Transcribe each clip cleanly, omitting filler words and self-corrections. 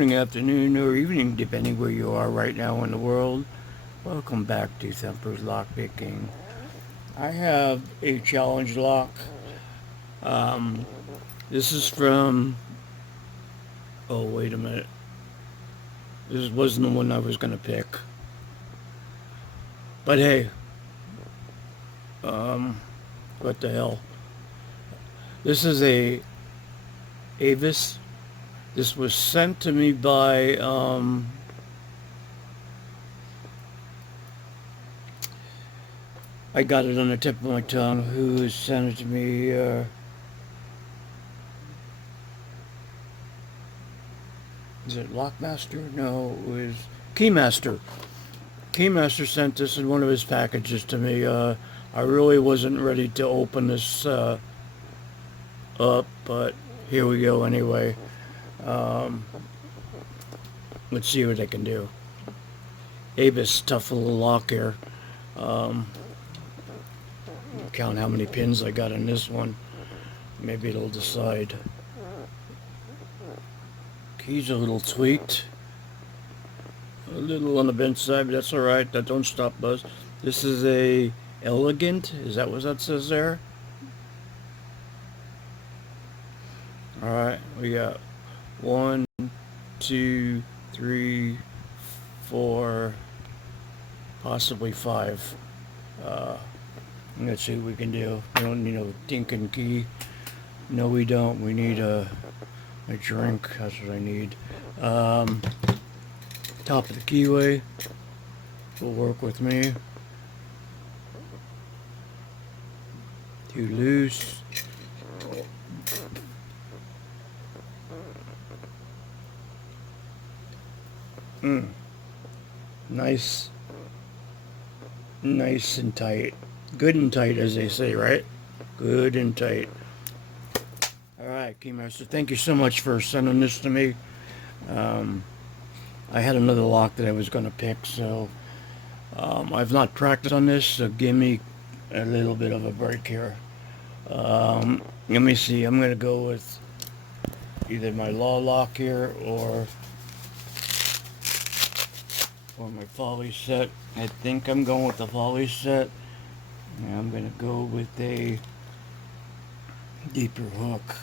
morning, afternoon, or evening, depending where you are right now in the world. Welcome back to Thumper's Lockpicking. I have a challenge lock. Um, this is from. Oh, wait a minute. This wasn't the one I was going to pick. But hey, what the hell? This is a Avis. This was sent to me by. I got it on the tip of my tongue. Who sent it to me? Is it Lockmaster? No, it was Keymaster. Keymaster sent this in one of his packages to me. I really wasn't ready to open this up, but here we go anyway. Um, let's see what I can do. Avis, tough little lock here. Um, count how many pins I got in this one. Maybe it'll decide. Key's a little tweaked. A little on the bent side, but that's alright. That don't stop us. This is a ALAGANT. Is that what that says there? Alright, we got 1, 2, 3, 4, possibly 5. Let's see what we can do. We don't need no dinking key. No, we don't. We need a drink. That's what I need. Top of the keyway will work with me. Too loose. Nice. Nice and tight. Good and tight, as they say, right? Good and tight. Alright, Keymaster, thank you so much for sending this to me. I had another lock that I was going to pick, so I've not practiced on this, so give me a little bit of a break here. Let me see, I'm going to go with either my law lock here or my folly set. I think I'm going with the folly set. And I'm going to go with a deeper hook.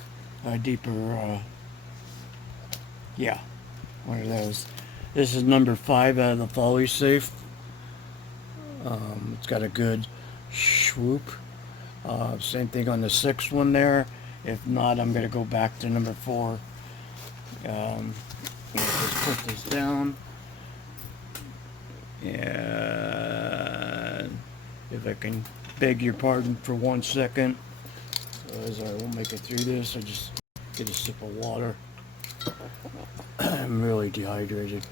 Yeah, one of those. This is number 5 out of the folly safe. It's got a good swoop. Same thing on the 6th one there. If not, I'm going to go back to number 4. Just put this down. And if I can beg your pardon for 1 second, as I won't make it through this, I just get a sip of water. I'm really dehydrated.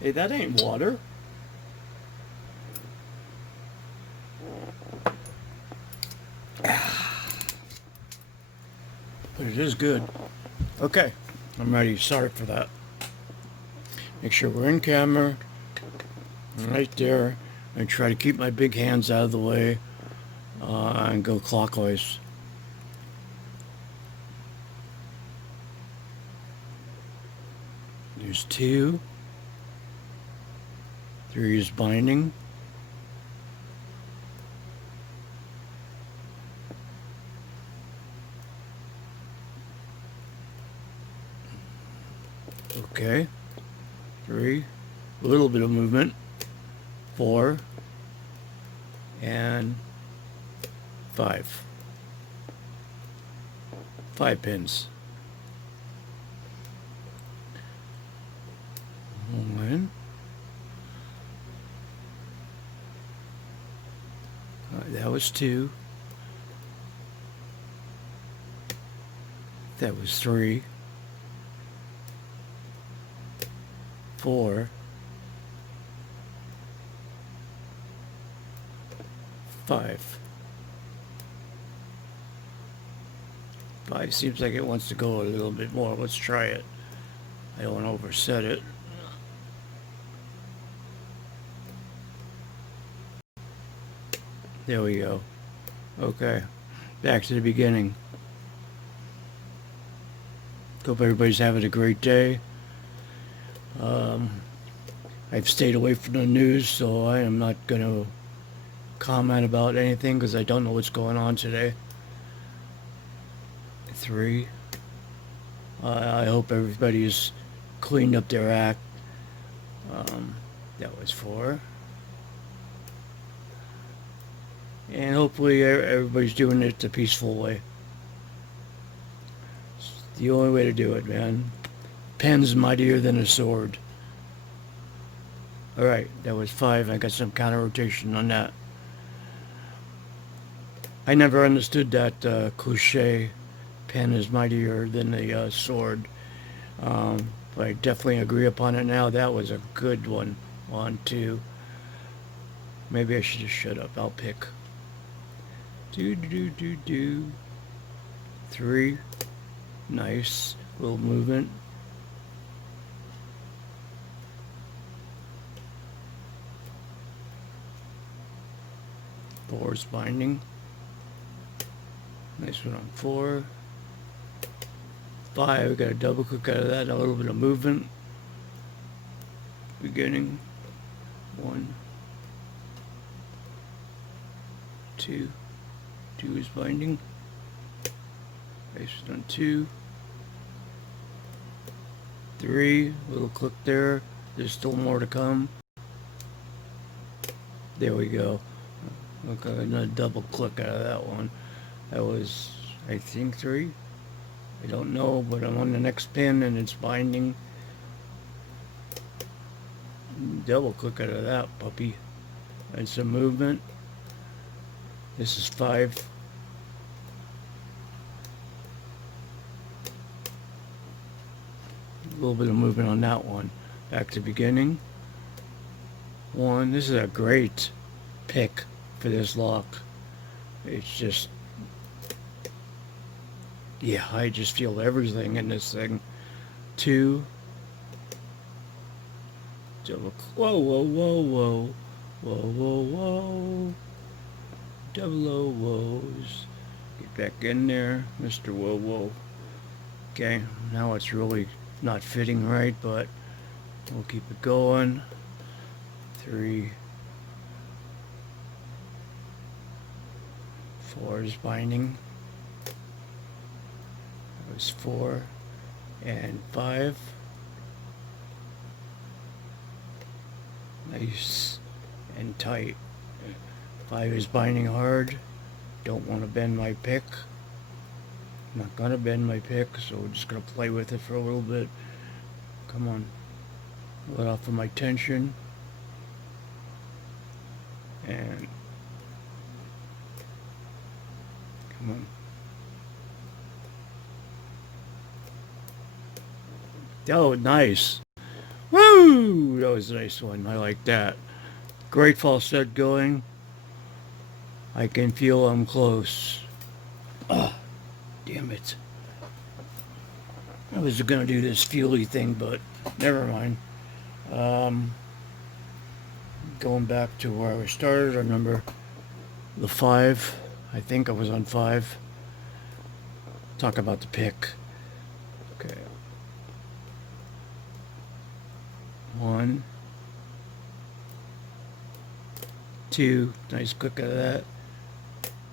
Hey, that ain't water. But it is good. Okay, I'm ready. Sorry for that. Make sure we're in camera. Right there. And try to keep my big hands out of the way. And go clockwise. There's 2. 3 is binding. Okay. 3. A little bit of movement. 4. And 5. 5 pins. 1. That was 2. That was 3. 4. 5. 5 seems like it wants to go a little bit more. Let's try it. I don't want to overset it. There we go. Okay. Back to the beginning. Hope everybody's having a great day. I've stayed away from the news, so I am not going to comment about anything because I don't know what's going on today. 3. I hope everybody's cleaned up their act. That was 4. And hopefully everybody's doing it the peaceful way. It's the only way to do it, man. Pen's mightier than a sword. Alright, that was 5. I got some counter rotation on that. I never understood that cliche, pen is mightier than a sword. But I definitely agree upon it now. That was a good one. 1, 2. Maybe I should just shut up. I'll pick. 3. Nice. Little movement. 4 is binding. Nice one on 4. 5, we got a double click out of that, a little bit of movement. Beginning. 1. 2. 2 is binding. Nice one on 2. 3, little click there. There's still more to come. There we go. Okay, another double click out of that one. That was, I think, 3. I don't know, but I'm on the next pin and it's binding. Double click out of that puppy. And some movement. This is 5. A little bit of movement on that one. Back to beginning. 1. This is a great pick for this lock. It's just, yeah, I just feel everything in this thing. 2. Double, whoa, whoa, whoa, whoa, whoa, whoa, whoa. Double O woes. Get back in there, Mr. Whoa, whoa. Okay, now it's really not fitting right, but we'll keep it going. 3. 4 is binding. That was 4. And 5. Nice and tight. 5 is binding hard. Don't want to bend my pick. I'm not going to bend my pick, so we're just going to play with it for a little bit. Come on. Let off of my tension. And come on. Oh, nice. Woo! That was a nice one. I like that. Great falsetto going. I can feel I'm close. Ah, damn it. I was going to do this feely thing, but never mind. Going back to where I started, I remember the 5. I think I was on 5. Talk about the pick. Okay. 1. 2. Nice click out of that.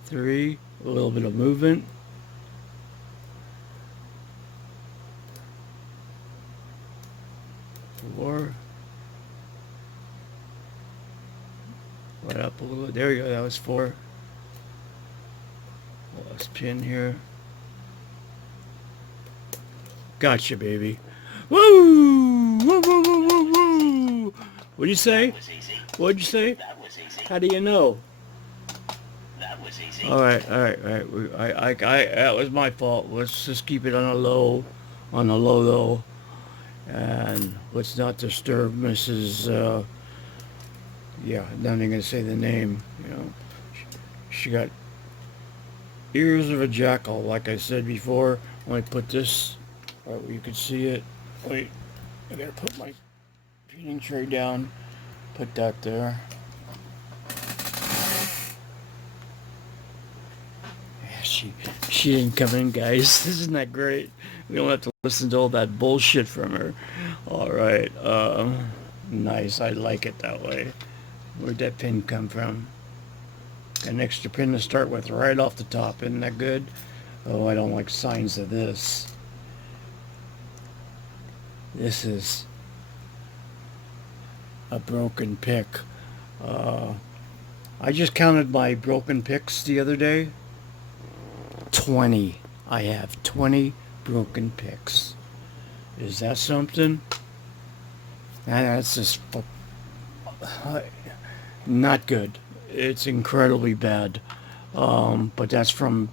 3. A little bit of movement. 4. Let up a little. There we go. That was 4. Last pin here. Gotcha, baby. Woo! Woo, woo, woo, woo, woo! What'd you say? What'd you say? How do you know? All right. That was my fault. Let's just keep it on a low though, and let's not disturb Mrs. Yeah, not even gonna say the name. You know, she got ears of a jackal, like I said before. When I put this, right where you can see it. Wait, I gotta put my feeding tray down. Put that there. Yeah, she didn't come in, guys. Isn't that great? We don't have to listen to all that bullshit from her. All right. Nice. I like it that way. Where'd that pin come from? An extra pin to start with right off the top. Isn't that good? Oh, I don't like signs of this. This is a broken pick. Uh, I just counted my broken picks the other day. 20. I have 20 broken picks. Is that something? That's just not good. It's incredibly bad. But that's from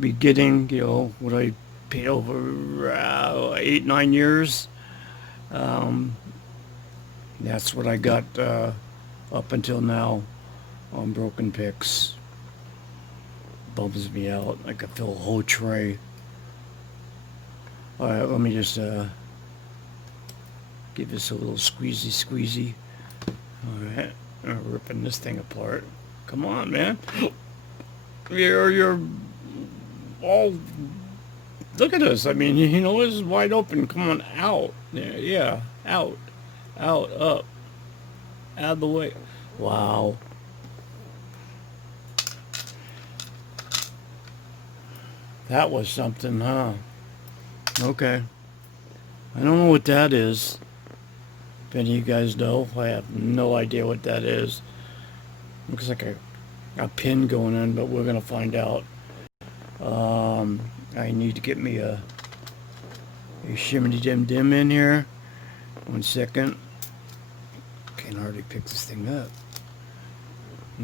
beginning, what I paid over 8, 9 years. Um, that's what I got up until now on broken picks. Bums me out. I could fill a whole tray. All right, let me just give this a little squeezy. All right, I'm ripping this thing apart. Come on, man. You're all. Look at this. I mean, this is wide open. Come on, out. Yeah, out, up, out of the way. Wow. That was something, huh? Okay. I don't know what that is. If any of you guys know, I have no idea what that is. Looks like a pin going in, but we're gonna find out. I need to get me a shimmy dim in here. 1 second. Can't hardly pick this thing up.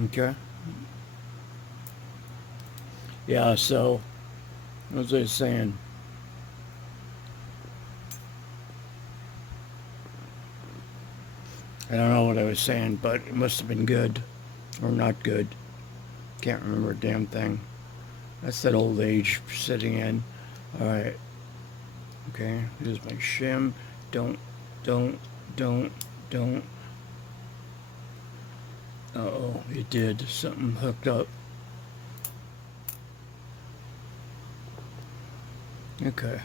Okay. Yeah, so, what was I saying? I don't know what I was saying, but it must have been good. Or not good. Can't remember a damn thing. That's that old age sitting in. Alright. Okay, here's my shim. Don't. Uh-oh, it did. Something hooked up. Okay.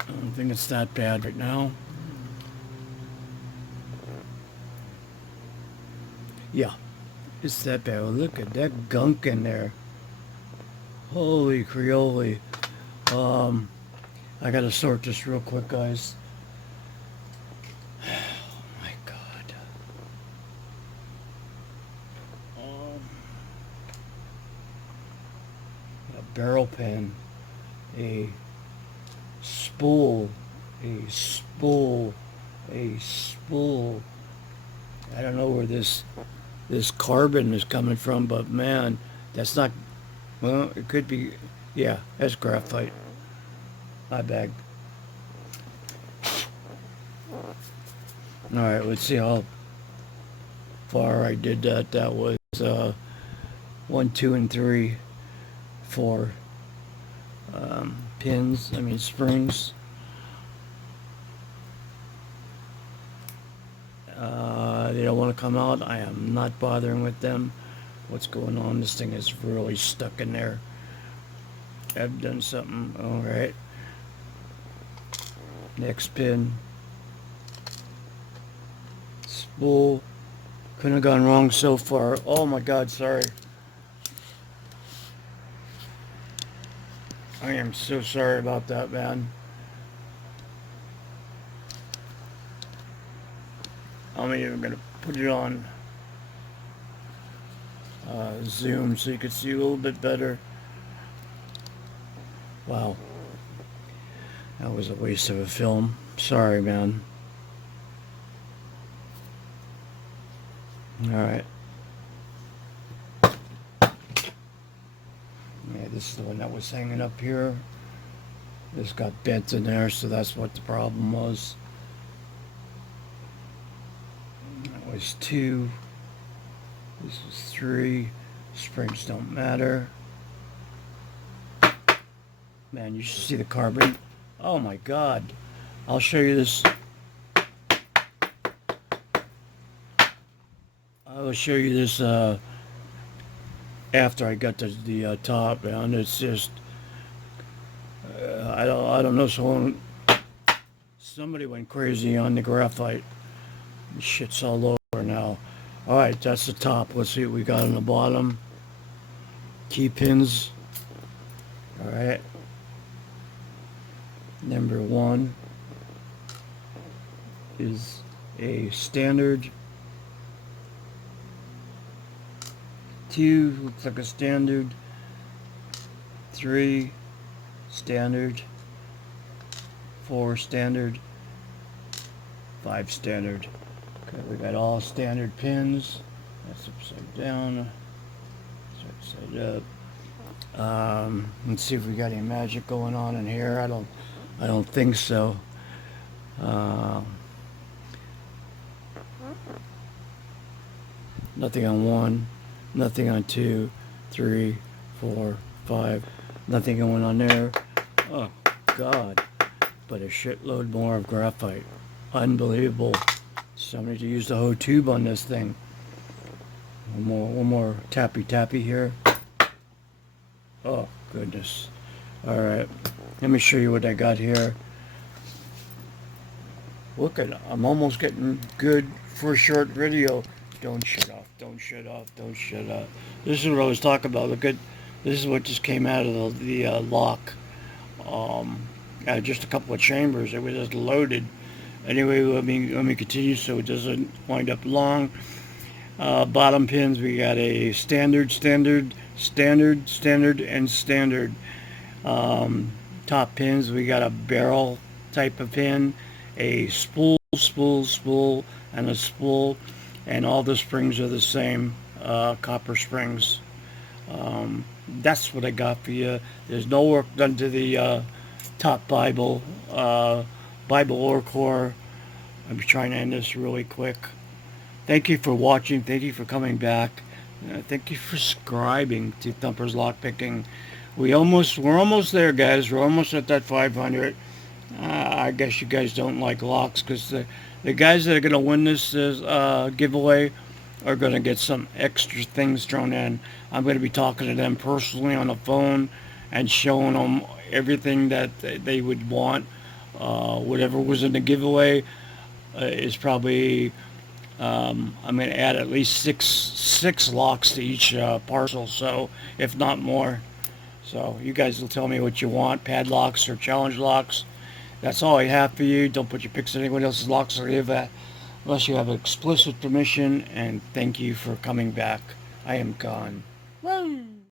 I don't think it's that bad right now. Yeah, it's that bad. Look at that gunk in there. Holy Creole. I gotta sort this real quick, guys. Oh my God. A barrel pin, a spool, a spool, a spool. I don't know where this carbon is coming from, but man, that's not. Well, it could be. Yeah, that's graphite. My bag. All right, let's see how far I did that. That was 1, 2, and 3 for pins. I mean springs. They don't want to come out. I am not bothering with them. What's going on? This thing is really stuck in there. I've done something. All right. Next pin. Spool. Couldn't have gone wrong so far. Oh my God, sorry. I am so sorry about that, man. I'm even gonna put it on zoom so you can see a little bit better. Wow, that was a waste of a film. Sorry, man. All right. Yeah, this is the one that was hanging up here. This got bent in there, so that's what the problem was. That was 2. This is 3. Springs don't matter. Man, you should see the carbon. Oh my God. I'll show you this. I will show you this after I got the top, and it's just I don't know, somebody went crazy on the graphite. Shit's all over now. Alright, that's the top. Let's see what we got on the bottom. Key pins. Alright. Number 1 is a standard. 2 looks like a standard. 3 standard. 4 standard. 5 standard. Okay, we got all standard pins. That's upside down. That's upside up. Let's see if we got any magic going on in here. I don't think so. Nothing on 1, nothing on 2, 3, 4, 5, nothing going on there. Oh God, but a shitload more of graphite. Unbelievable. Somebody to use the whole tube on this thing. One more tappy here. Oh goodness. All right, let me show you what I got here. Look at it. I'm almost getting good for a short video. Don't shut off. Don't shut off. Don't shut off. This is what I was talking about. Look at this is what just came out of the lock. Just a couple of chambers. It was just loaded. Anyway, let me continue so it doesn't wind up long. Bottom pins, we got a standard, and standard. Top pins, we got a barrel type of pin, a spool, and a spool, and all the springs are the same, copper springs. That's what I got for you. There's no work done to the top Bible ore core. I'm trying to end this really quick. Thank you for watching. Thank you for coming back. Thank you for subscribing to Thumper's Lockpicking. We're almost there, guys. We're almost at that 500. I guess you guys don't like locks because the guys that are going to win this giveaway are going to get some extra things thrown in. I'm going to be talking to them personally on the phone and showing them everything that they would want. Whatever was in the giveaway is probably I'm going to add at least six locks to each parcel, so if not more. So you guys will tell me what you want, padlocks or challenge locks. That's all I have for you. Don't put your pics in anyone else's locks or unless you have explicit permission, and thank you for coming back. I am gone. Woo!